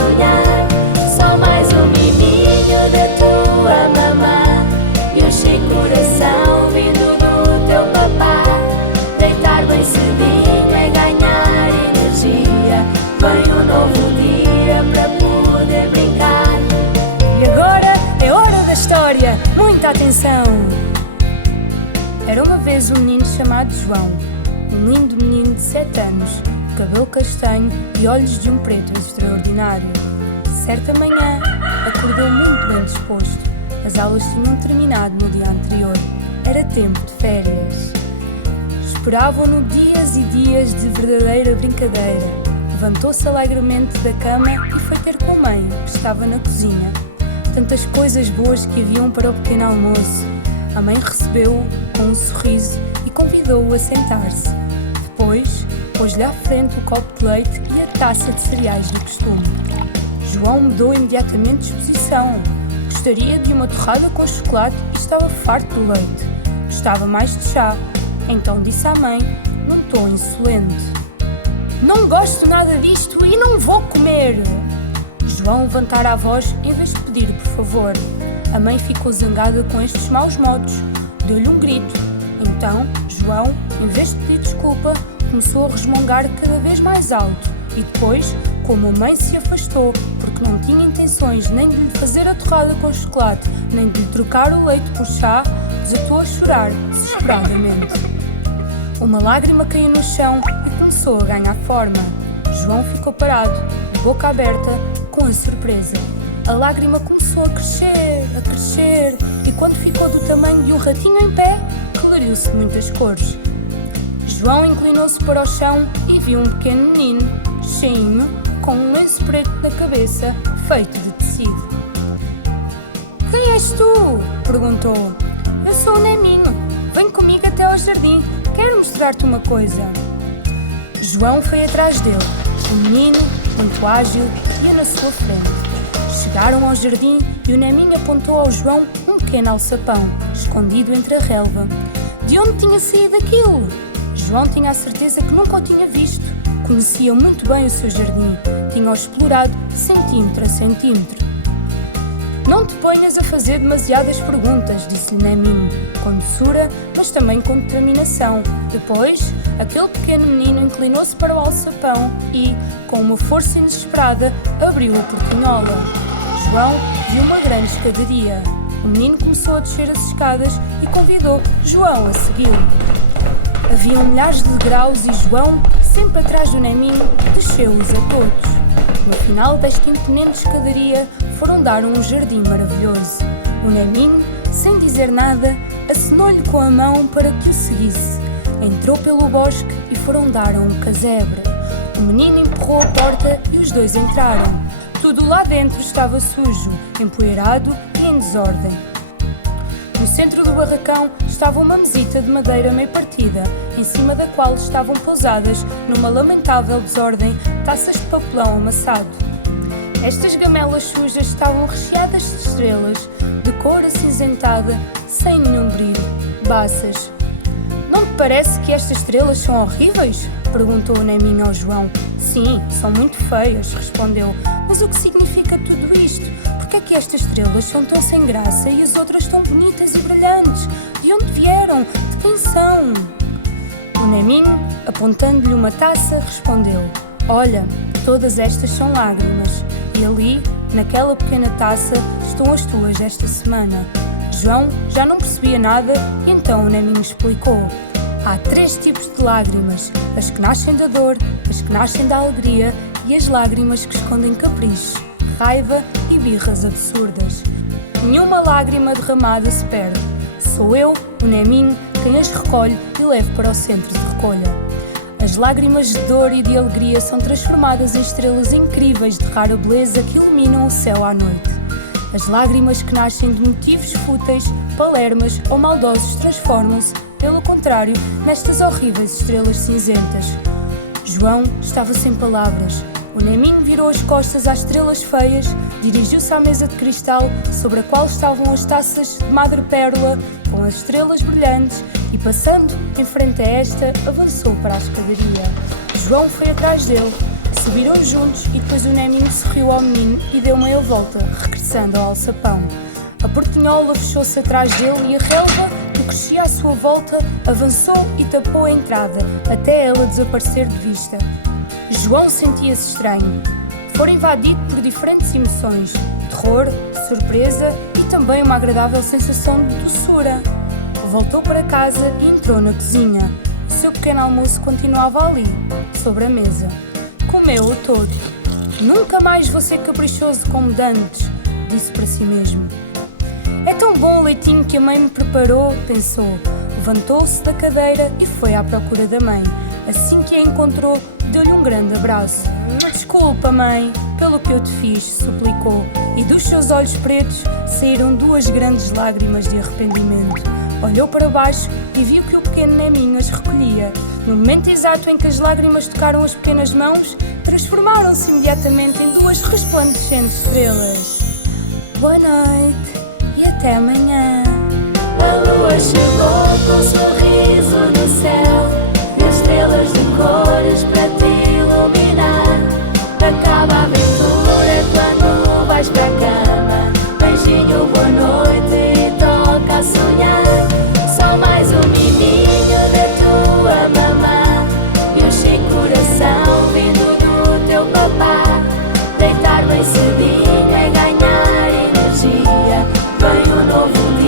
sonhar. Só mais um miminho da tua mamã e um cheio coração vindo do teu papá. Deitar bem cedinho é ganhar energia. Vem um novo dia para poder brincar. E agora é hora da história, muita atenção! Era uma vez um menino chamado João, um lindo menino de 7 anos, de cabelo castanho e olhos de um preto extraordinário. Certa manhã, acordou muito bem disposto. As aulas tinham terminado no dia anterior. Era tempo de férias. Esperavam-no dias e dias de verdadeira brincadeira. Levantou-se alegremente da cama e foi ter com a mãe, que estava na cozinha. Tantas coisas boas que haviam para o pequeno almoço. A mãe recebeu-o com um sorriso e convidou-o a sentar-se. Depois, pôs-lhe à frente o copo de leite e a taça de cereais do costume. João mudou imediatamente de disposição. Gostaria de uma torrada com chocolate e estava farto do leite. Gostava mais de chá. Então disse à mãe, num tom insolente: "Não gosto nada disto e não vou comer!" João levantara a voz em vez de pedir por favor. A mãe ficou zangada com estes maus modos. Deu-lhe um grito. Então, João, em vez de pedir desculpa, começou a resmungar cada vez mais alto. E depois, como a mãe se afastou, porque não tinha intenções nem de lhe fazer a torrada com chocolate, nem de lhe trocar o leite por chá, desatou a chorar desesperadamente. Uma lágrima caiu no chão e começou a ganhar forma. João ficou parado, de boca aberta, com a surpresa. A lágrima começou a crescer, e quando ficou do tamanho de um ratinho em pé, coloriu-se de muitas cores. João inclinou-se para o chão e viu um pequeno menino, cheinho, com um lenço preto na cabeça, feito de tecido. "Quem és tu?" perguntou. "Eu sou o Neminho. Vem comigo até ao jardim. Quero mostrar-te uma coisa." João foi atrás dele. O menino, muito ágil, ia na sua frente. Chegaram ao jardim e o Neminho apontou ao João um pequeno alçapão, escondido entre a relva. De onde tinha saído aquilo? João tinha a certeza que nunca o tinha visto. Conhecia muito bem o seu jardim. Tinha-o explorado centímetro a centímetro. "Não te ponhas a fazer demasiadas perguntas", disse-lhe Neminho, com doçura, mas também com determinação. Depois, aquele pequeno menino inclinou-se para o alçapão e, com uma força inesperada, abriu a portinhola. João viu uma grande escadaria. O menino começou a descer as escadas e convidou João a segui-lo. Haviam milhares de degraus e João, sempre atrás do Neminho, desceu-os a todos. No final desta imponente escadaria, foram dar um jardim maravilhoso. O Neminho, sem dizer nada, acenou-lhe com a mão para que o seguisse. Entrou pelo bosque e foram dar a um casebre. O menino empurrou a porta e os dois entraram. Tudo lá dentro estava sujo, empoeirado e em desordem. No centro do barracão estava uma mesita de madeira meio partida, em cima da qual estavam pousadas, numa lamentável desordem, taças de papelão amassado. Estas gamelas sujas estavam recheadas de estrelas, de cor acinzentada, sem nenhum brilho, baças. "Não te parece que estas estrelas são horríveis?" perguntou o Neminho ao João. "Sim, são muito feias", respondeu. "Mas o que significa tudo isto? Por que é que estas estrelas são tão sem graça e as outras tão bonitas e brilhantes? De onde vieram? De quem são?" O Neminho, apontando-lhe uma taça, respondeu: "Olha, todas estas são lágrimas. E ali, naquela pequena taça, estão as tuas esta semana." João já não percebia nada e então o Neminho explicou. "Há 3 tipos de lágrimas: as que nascem da dor, as que nascem da alegria e as lágrimas que escondem caprichos, raiva e birras absurdas. Nenhuma lágrima derramada se perde. Sou eu, o Neminho, quem as recolhe e levo para o centro de recolha. As lágrimas de dor e de alegria são transformadas em estrelas incríveis de rara beleza que iluminam o céu à noite. As lágrimas que nascem de motivos fúteis, palermas ou maldosos transformam-se, pelo contrário, nestas horríveis estrelas cinzentas." João estava sem palavras. O Neminho virou as costas às estrelas feias, dirigiu-se à mesa de cristal sobre a qual estavam as taças de madrepérola com as estrelas brilhantes e, passando em frente a esta, avançou para a escadaria. João foi atrás dele. Subiram juntos e depois o Neminho sorriu ao menino e deu meia volta, regressando ao alçapão. A portinhola fechou-se atrás dele e a relva, que crescia à sua volta, avançou e tapou a entrada, até ela desaparecer de vista. João sentia-se estranho. Fora invadido por diferentes emoções: terror, surpresa e também uma agradável sensação de doçura. Voltou para casa e entrou na cozinha. O seu pequeno almoço continuava ali, sobre a mesa. Comeu-o todo. Nunca mais vou ser caprichoso como dantes, disse para si mesmo. É tão bom o leitinho que a mãe me preparou, pensou. Levantou-se da cadeira e foi à procura da mãe. Assim que a encontrou, deu-lhe um grande abraço. Desculpa, mãe, pelo que eu te fiz, suplicou, e dos seus olhos pretos saíram duas grandes lágrimas de arrependimento. Olhou para baixo e viu que o pequeno Neminho as recolhia. No momento exato em que as lágrimas tocaram as pequenas mãos, transformaram-se imediatamente em duas resplandecentes estrelas. Boa noite e até amanhã. A lua chegou com um sorriso no céu e as estrelas de cores para te iluminar. Acaba a aventura quando vais para a cama. Beijinho, boa noite e toca a sonhar. Só mais um miminho da tua mamã e um chique coração vindo do teu papá. Deitar bem cedinho é ganhar energia. Vem um novo dia.